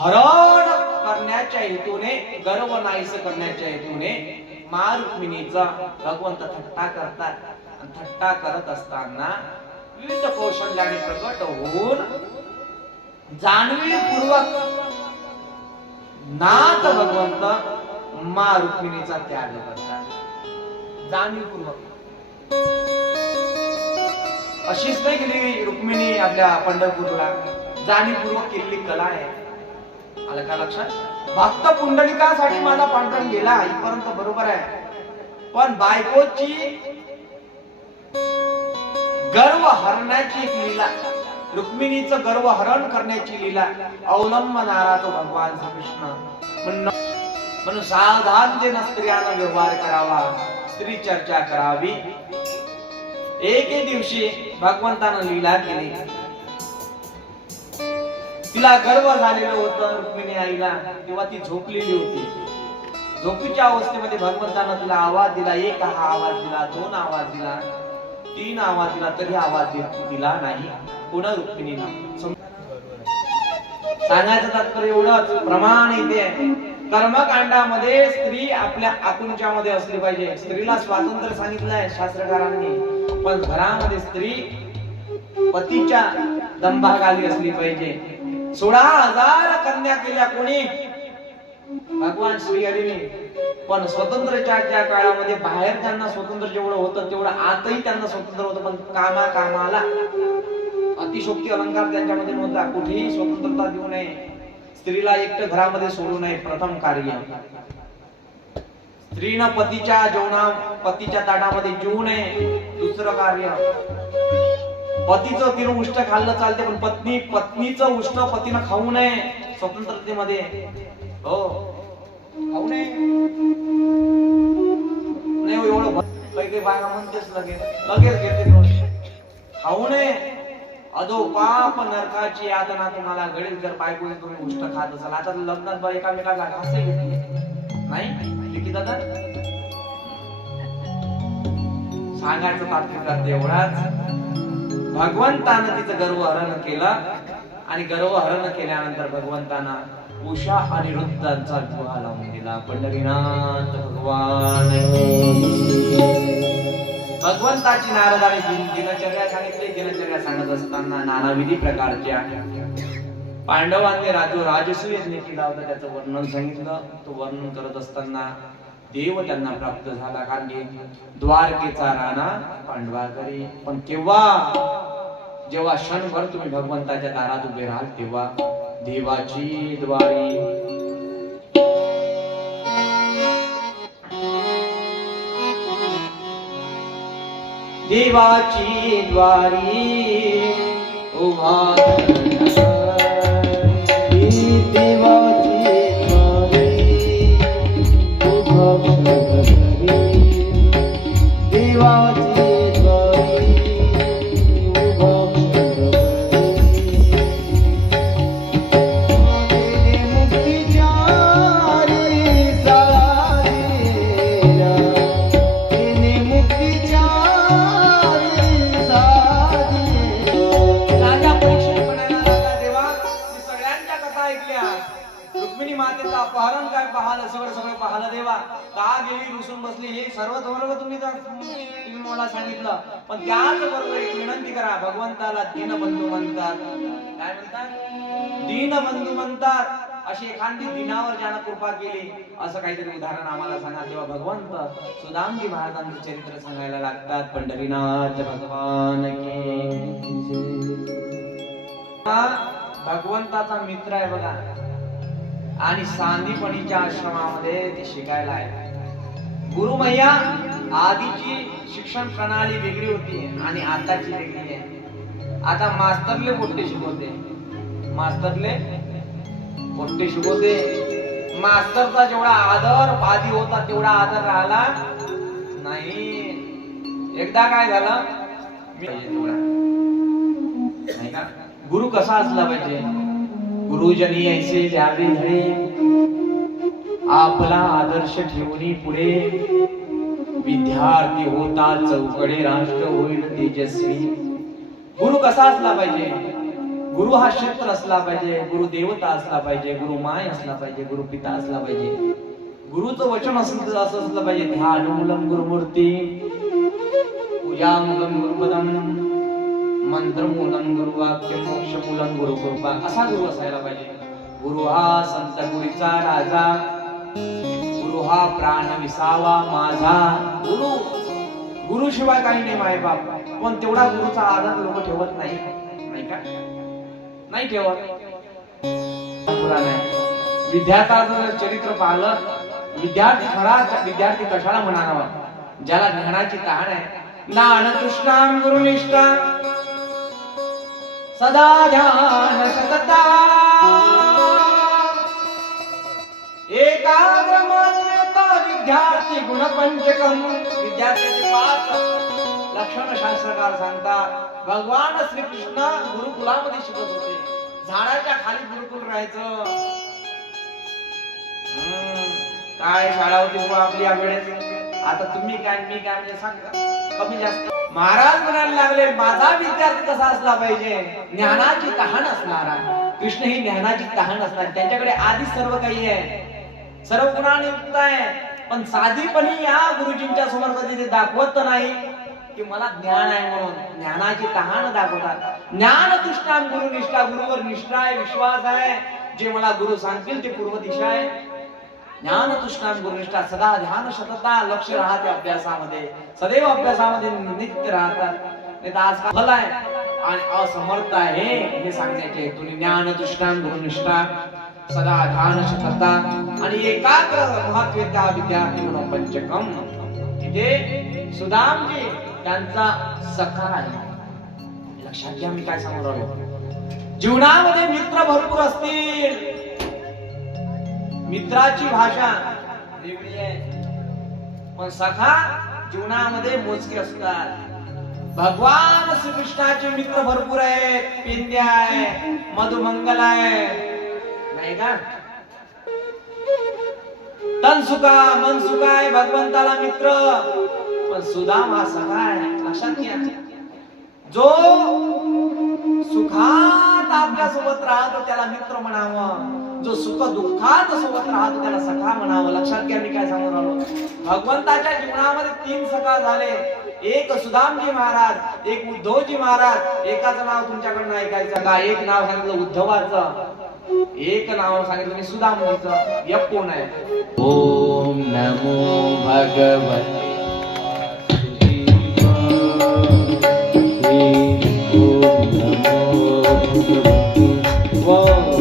हरण करण्याच्या हेतूने, गर्व नाहीस करण्याच्या हेतूने मा रुक्मिणीचा भगवंत थट्टा करतात. थट्टा करत असताना विविध कौशल्याने प्रकट होऊन जाणीवपूर्वक नाथ भगवंत मा रुक्मिणीचा त्याग करतात. जाणीवपूर्वक अशीच नाही केली रुक्मिणी आपल्या पंढरपूरला, जाणीवपूर्वक केलेली कला आहे. आलं का लक्षात? भक्त पुंडलिकासाठी माझा पांडुरंग गेला इथपर्यंत बरोबर आहे, पण बायकोची गर्व हरण्याची एक लीला, रुक्मिणीचं गर्व हरण करण्याची लीला अवलंबनारा तो भगवान श्रीकृष्ण. म्हणून सावधानतेने स्त्रियांना व्यवहार करावा, स्त्री चर्चा करावी. एके दिवशी भगवंतानं लीला केली. तिला गर्व झालेलं होतं रुक्मिणी आईला, तेव्हा ती झोपलेली होती. झोपीच्या अवस्थेमध्ये भगवंतानं तिला आवाज दिला. एक हा आवाज दिला, दोन आवाज दिला, तीन आवाज दिला, तरी आवाज दिला नाही. पुन्हा रुक्मिणीला सांगायचं तात्पर्य एवढंच, प्रमाण येते कर्मकांडामध्ये स्त्री आपल्या आकुंच्यामध्ये असली पाहिजे. स्त्रीला स्वातंत्र्य सांगितलंय शास्त्रकारांनी, पण घरामध्ये स्त्री पतीच्या दंभाखाली असली पाहिजे. 16,000 कन्या केल्या कोणी? भगवान श्री हरीने. पण स्वतंत्रच्या त्या काळामध्ये बाहेर त्यांना स्वतंत्र जेवढं होतं तेवढं आतही त्यांना स्वतंत्र होतं, पण कामाला अतिशोक्ती अलंकार त्यांच्यामध्ये नव्हता. कुठेही स्वतंत्रता देऊ नये, स्त्रीला एकटं घरामध्ये सोडू नये. प्रथम कार्य स्त्रीनं पतीच्या ताटामध्ये जेवू नये. दुसरं कार्य पतीचं तिनं उष्ट खाल्लं चालते, पण पत्नीचं उष्ट पतीनं खाऊ नये स्वतंत्रतेमध्ये. हो, खाऊ नये. नाही एवढं काही बायका म्हणतेच लगेच घेते. खाऊ नये. अदो पाप नरकाची यातना तुम्हाला घडील जर बायको तुम्ही उष्ट खात असाल. आता लग्नात एकामेकाला घासही घेतली नाही लिखित दादा. सांगायचं तात्पर्य एवढाच, भगवंतानं तिचं गर्वहरण केलं आणि गर्वहरण केल्यानंतर भगवंतानं उषा आणि रुद्रांचा विवाह लावून दिला. पंढरीनाथ भगवान. भगवंताची नारदाने दिनचर्या सांगितली. दिनचर्या सांगत असताना नानाविधी प्रकारच्या पांडवांनी राजसूय यज्ञ केला होता, त्याचं वर्णन सांगितलं. तो वर्णन करत असताना देव त्यांना प्राप्त झाला, कारण की द्वारकेचा राणा पांडवाकरी. पण जेव्हा क्षणभर तुम्ही भगवंताच्या दारात उभे राहाल तेव्हा देवाची द्वारी उभा अपहरण काय पाहाल, सगळं पाहाल देवा. का गेली रुसून बसली हे सर्व बरोबर तुम्ही मला सांगितलं. पण त्याच बरोबर एक विनंती करा, भगवंताला दीनबंधू म्हणतात. काय म्हणतात? दीनबंधू म्हणतात. अशी एखादी दिनावर ज्यानं कृपा केली असं काहीतरी उदाहरण आम्हाला सांगा. तेव्हा भगवंत सुदामजी महाराजांचे चरित्र सांगायला लागतात. पंढरीनाथ भगवान की. भगवंताचा मित्र आहे बघा, आणि सांदीपणीच्या आश्रमामध्ये ते शिकायला आहे. गुरुमय्या आधीची शिक्षण प्रणाली वेगळी होती आणि आताची वेगळी आहे. आता मास्तरले मोठे शिकवते, मास्तरचा जेवढा आदर आधी होता तेवढा आदर राहिला नाही. एकदा काय झालं, नाही का, गुरु कसा असला पाहिजे? गुरुजनी ऐसे द्यावे धडे, आपला आदर्श ठेवणी पुढे. विद्यार्थी होता चौकडे, राष्ट्र होईल तेजस्वी. गुरु कसा असला पाहिजे? गुरु हा क्षेत्र असला पाहिजे, गुरु देवता असला पाहिजे, गुरु माय असला पाहिजे, गुरु पिता असला पाहिजे, गुरुचं वचन असलं पाहिजे. ध्यान मूलम गुरुमूर्ती, पूजा मूलम गुरुपदम, मंत्र मूलम गुरुवाक्य, मोक्ष मूलम गुरुकृपा, असा गुरु असायला पाहिजे. गुरु हा संत गुरीचा राजा, गुरु हा प्राण विसावा माझा. गुरु शिवाय काही नाही माय बाप. पण तेवढा गुरुचा आदर लोक ठेवत नाही, नाही का? नाही ठेवत. विद्यार्थ्याचं चरित्र पाहिलं, विद्यार्थी कशाला म्हणावा? ज्याला ज्ञानाची तहान आहे. ज्ञान तृष्णां गुरुनिष्ठा सदा ध्यान सतता, एकाग्र मानता विद्यार्थी गुण पंचकम. विद्यार्थ्याचे 5 लक्षण शास्त्रकार सांगतात. भगवान श्रीकृष्ण गुरुकुलामध्ये शिकत होते. झाडाच्या खाली गुरुकुल राहायचं. काय शाळा होती आपली या वेळेस. आता तुम्ही काय मी काय म्हणजे सांगा कमी जास्त. महाराज म्हणायला लागले, माझा विद्यार्थी कसा असला पाहिजे? ज्ञानाची तहान असणारा. कृष्ण ही ज्ञानाची तहान असणार. त्यांच्याकडे आधी सर्व काही आहे, सर्व गुणांनी युक्त आहे, पण साधीपणी या गुरुजींच्या समोर कधी ते दाखवत नाही की मला ज्ञान आहे म्हणून. ज्ञानाची तहान दाखवतात. ज्ञान तृष्णां गुरुनिष्ठा, गुरुवर निष्ठा आहे, विश्वास आहे. जे मला गुरु सांगतील ते पूर्व दिशा आहे. ज्ञान तृष्णां गुरुनिष्ठा, सदा ध्यान सतता, लक्ष राहते अभ्यासामध्ये, सदैव अभ्यासामध्ये नित्य राहतात. नाही तर आज फल आहे आणि असमर्थ आहे हे सांगण्याचे हेतून ज्ञान तृष्णां गुरुनिष्ठा सदा ध्यान सतता आणि एकाग्र महत्वेचा विद्यार्थी म्हणून पंचकम. इथे सुदामजी त्यांचा सखा आहे. लक्षात घ्या मी काय सांगू राहिलो. जीवनामध्ये मित्र भरपूर असतील. मित्राची भाषा वेगळी आहे, पण सखा जीवनामध्ये मोजके असतात. भगवान श्रीकृष्णाचे मित्र भरपूर आहेत. पिंद्या आहे, मधुमंगल आहे, नाही का? तनसुका मनसुका आहे भगवंताला मित्र. पण सुदाम हा सखा आहे. लक्षात घ्या. जो सुखात आपल्या सोबत राहतो त्याला मित्र म्हणावं, जो सुख दुःखात सोबत राहतो त्याला सखा म्हणावं. लक्षात घ्या मी काय सांगून राहिलो. भगवंताच्या जीवनामध्ये 3 सखा झाले. एक सुदामजी महाराज, एक उद्धवजी महाराज. एकाचं नाव तुमच्याकडनं ऐकायचं का? एक नाव सांगितलं उद्धवाचं, एक नाव सांगितलं मी सुदामजीचं. एक कोण आहे? ओम नमो भगवते भगवते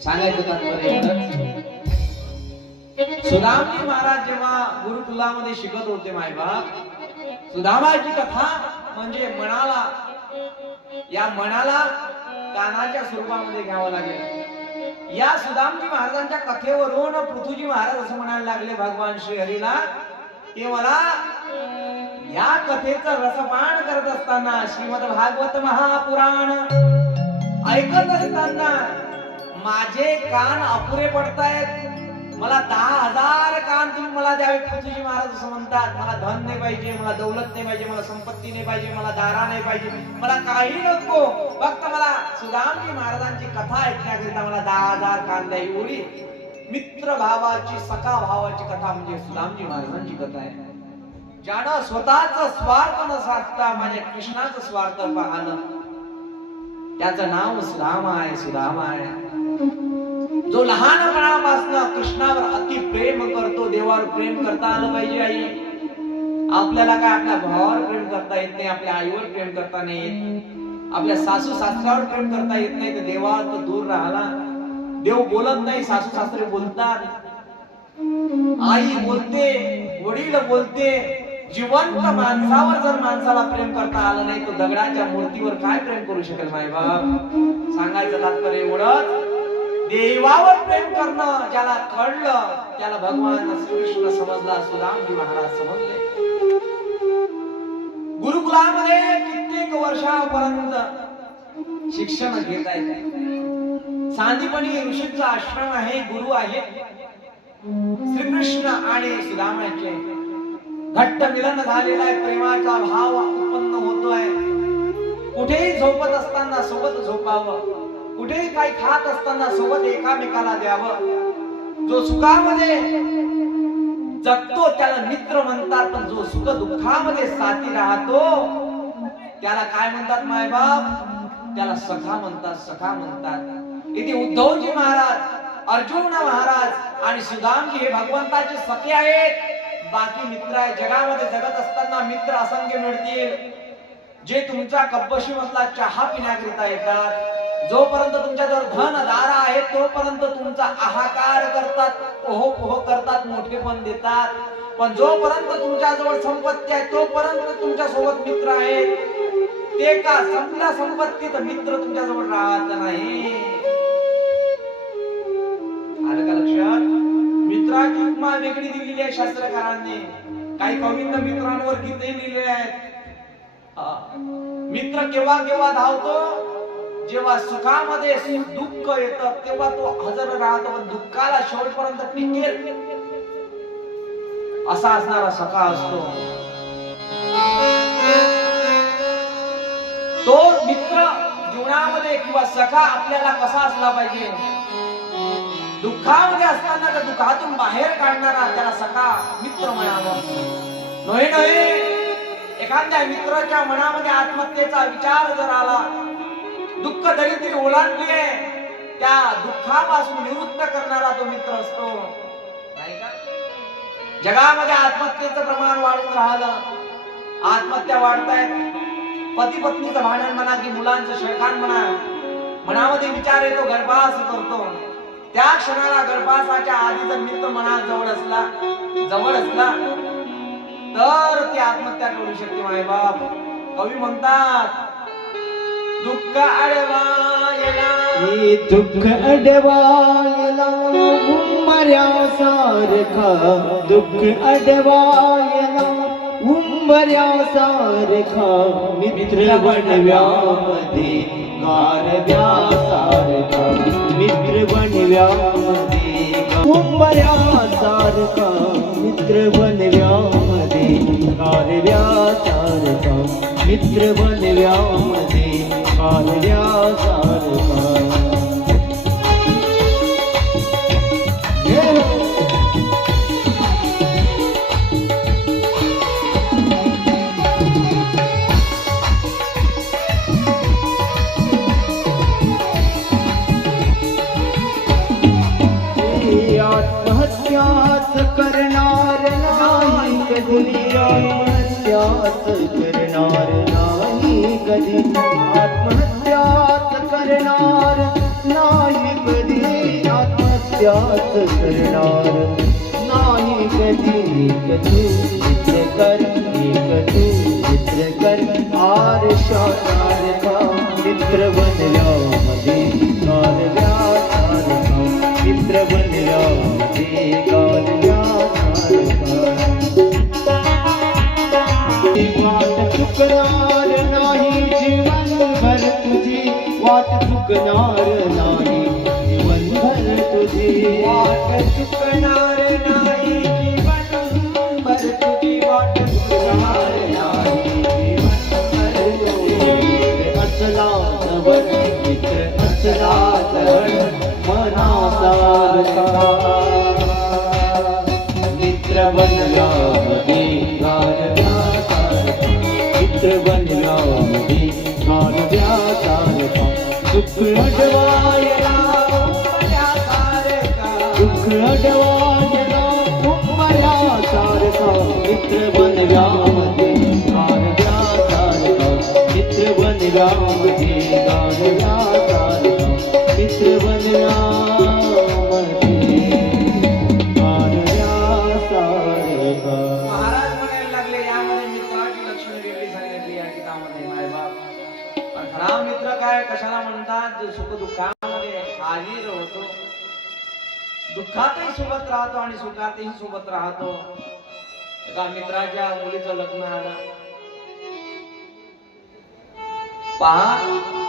सांगायचं तात्पर्य. सुदामजी महाराज जेव्हा गुरुकुलामध्ये शिकत होते मायबाप, सुदामाची कथा म्हणजे मनाला, या मनाला कानाच्या स्वरूपामध्ये घ्यावं लागेल. या सुदामजी महाराजांच्या कथेवरून पृथ्वीजी महाराज असं म्हणायला लागले भगवान श्री हरीला की मला या कथेचं रसपान करत असताना, श्रीमद भागवत महापुराण ऐकत असताना माझे कान अपुरे पडतायत. मला 10,000 कान तुम्ही मला द्यावे. पृथ्वीजी महाराज असं म्हणतात, मला धन नाही पाहिजे, मला दौलत नाही पाहिजे, मला संपत्ती नाही पाहिजे, मला दारा नाही पाहिजे, मला काही नको, फक्त मला सुदामजी महाराजांची कथा ऐकण्याकरिता मला 10,000 कान द्या. एवढी मित्र भावाची, सखा भावाची कथा म्हणजे सुदामजी महाराजांची कथा आहे. ज्यानं स्वतःचा स्वार्थ न साधता माझ्या कृष्णाचा स्वार्थ पाहणं, त्याचं नाव सुदामा आहे. सुदामा आहे जो लहानपणापासून कृष्णावर अति प्रेम करतो. देवावर प्रेम करता आलं पाहिजे. आई आपल्याला काय आपल्या भावावर प्रेम करता येत नाही, आपल्या आईवर प्रेम करता नाही येत, आपल्या सासू सासऱ्यावर प्रेम करता येत नाही, तर देवावर तो दूर राहिला. देव बोलत नाही, सासू सासरे बोलतात, आई बोलते, वडील बोलते, जिवंत माणसावर जर माणसाला प्रेम करता आलं नाही, तो दगडाच्या मूर्तीवर काय प्रेम करू शकेल मायबाप? सांगायचं तात्पर्य एवढंच, देवावर प्रेम करणं ज्याला कळलं त्याला भगवान श्रीकृष्ण समजला, सुदामजी महाराज समजले. गुरुकुलामध्ये कित्येक वर्षापर्यंत शिक्षण घेत आहेत. सांदीपनी ऋषींचा आश्रम आहे, गुरु आहे. श्रीकृष्ण आणि सुदामाचे घट्ट मिलन झालेला आहे, प्रेमाचा भाव उत्पन्न होतोय. कुठेही झोपत असताना सोबत झोपावं, कुठेही काही खात असताना सोबत एकामेकाला द्यावं. जो सुखामध्ये जगतो त्याला मित्र म्हणतात, पण जो सुख दुःखामध्ये साथी राहतो त्याला काय म्हणतात मायबाप? त्याला सखा म्हणतात, सखा म्हणतात. इथे उद्धवजी महाराज, अर्जुन महाराज आणि सुदामजी हे भगवंताचे सखे आहेत. बाकी मित्र आहे जगामध्ये. जगत असताना मित्र असंख्य मिळतील, जे तुमचा कब्बशी मधला चहा पिण्याकरिता येतात. जोपर्यंत तुमच्याजवळ धन दारा आहे तोपर्यंत तुमचा आहाकार करतात, पोहो पोहो करतात, मोठेपण देतात. पण जोपर्यंत तुमच्याजवळ संपत्ती आहे तोपर्यंत तुमच्या सोबत मित्र आहेत. ते का संपला संपत्ती तर मित्र तुमच्याजवळ राहत नाही. आलं का लक्षात? मित्राची उपमा वेगळी दिलेली आहे शास्त्रकारांनी. काही कवींना मित्रांवर गीते लिहिलेले आहेत. मित्र केव्हा केव्हा धावतो? जेव्हा सुखामध्ये दुःख येतं तेव्हा तो हजर राहतो, पण दुःखाला शेवटपर्यंत टिकेल असा असणारा सखा असतो. तो मित्र जीवनामध्ये किंवा सखा आपल्याला कसा असला पाहिजे? दुःखामध्ये असताना त्या दुःखातून बाहेर काढणारा त्याला सखा मित्र म्हणावा. नव्हे नव्हे एखाद्या मित्राच्या मनामध्ये आत्महत्येचा विचार जर आला, दुःख दरिद्री ओलांडली आहे, त्या दुःखापासून निवृत्त करणारा तो मित्र असतो, नाही का? जगामध्ये आत्महत्येचं प्रमाण वाढून राहिलं, आत्महत्या वाढतायत. पती पत्नीचं भांडण म्हणा की मुलांचं शेळखाण म्हणा, मनामध्ये विचार येतो, गर्भास करतो. त्या क्षणाला गर्भासाच्या आधी जर मित्र मनात जवळ असला तर ती आत्महत्या करू शकते मायबाप. कवी म्हणतात, दुःख अडवायला दुःख अडवायला उंबऱ्यासारखा, दुःख अडवायला उंबऱ्यासारखा, मित्र बनव्यामध्ये गारव्यासारखा, मित्र बनव्यामध्ये उंबऱ्यासारखा, मित्र बनव्यामध्ये गारव्यासारखा, मित्र बनव्यामध्ये गारव्यासारखा. आत्महत्याच करणार नाही कधी, आत्महत्याच करणार नाही कधी, आत्महत्याच करणार नाही कधी, आत्महत्याच करणार नाही कधी. कधी मित्र कर, कधी मित्र कर, आरशासारखा मित्र बनल्यामध्ये गारव्यासारखा, मित्र बनल्यामध्ये गारव्यासारखा. वाट चुकणार नाही जीवनभर तुझी, वाट चुकणार नाही जीवनभर तुझी, वाट चुकणार नाही जीवनभर तुझी, वाट चुकणार नाही जीवनभर तुझी. असला जवळ मित्र, असला जवळ मनासारखा, मित्र बनल्यामध्ये गारव्यासारखा, मित्र बनल्यामध्ये गारव्यासारखा. दुःख अडवायला उंबऱ्यासारखा, दुःख अडवायला उंबऱ्यासारखा, मित्र बनल्यामध्ये गारव्यासारखा, मित्र बनल्यामध्ये गारव्यासारखा, मित्र बनल्यामध्ये गारव्यासारखा. महाराज म्हणायला लागले, या सोबत राहतो आणि सुखातही सोबत राहतो. एका मित्राच्या मुलीचं लग्न आलं. पहा